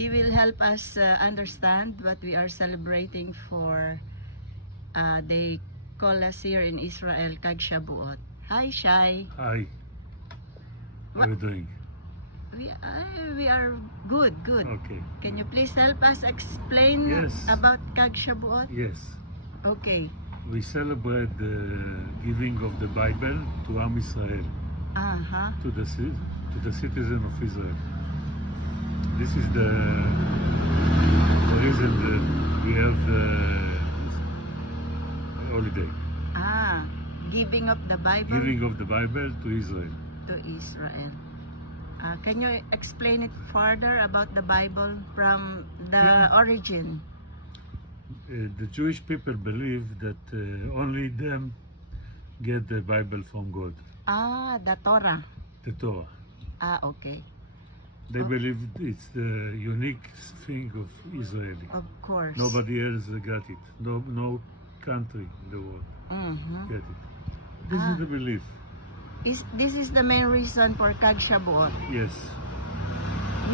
He will help us understand what we are celebrating for. They call us here in Israel Kag Shabuot. Hi, Shai. Hi. How are you doing? We are good. Okay. Can you please help us explain Yes. about Kag Shabuot? Yes. Okay. We celebrate the giving of the Bible to Am Israel, to the citizen of Israel. This is the reason that we have the holiday. Giving of the Bible Giving of the Bible to Israel. to Israel. Can you explain it further about the Bible from the origin? The Jewish people believe that only them get the Bible from God, The Torah. the Torah. Okay. They believe it's the unique thing of Israeli. Of course. Nobody else got it. No country in the world get it. This is the belief. This is the main reason for Kag Shabuot. Yes.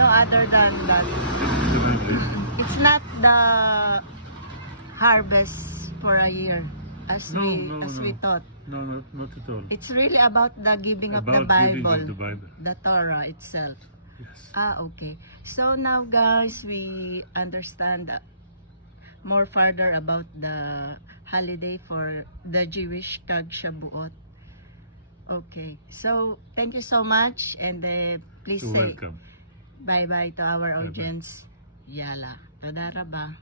No other than that. This is the main reason. It's not the harvest for a year as we thought. No, not at all. It's really about the giving of the About giving Bible. of the Bible. The Torah itself. Yes. Okay. So now guys, we understand more further about the holiday for the Jewish Kag Shabuot. Okay. So thank you so much, and please You're say welcome. bye-bye to our Bye-bye. audience. Yala. Tadara ba?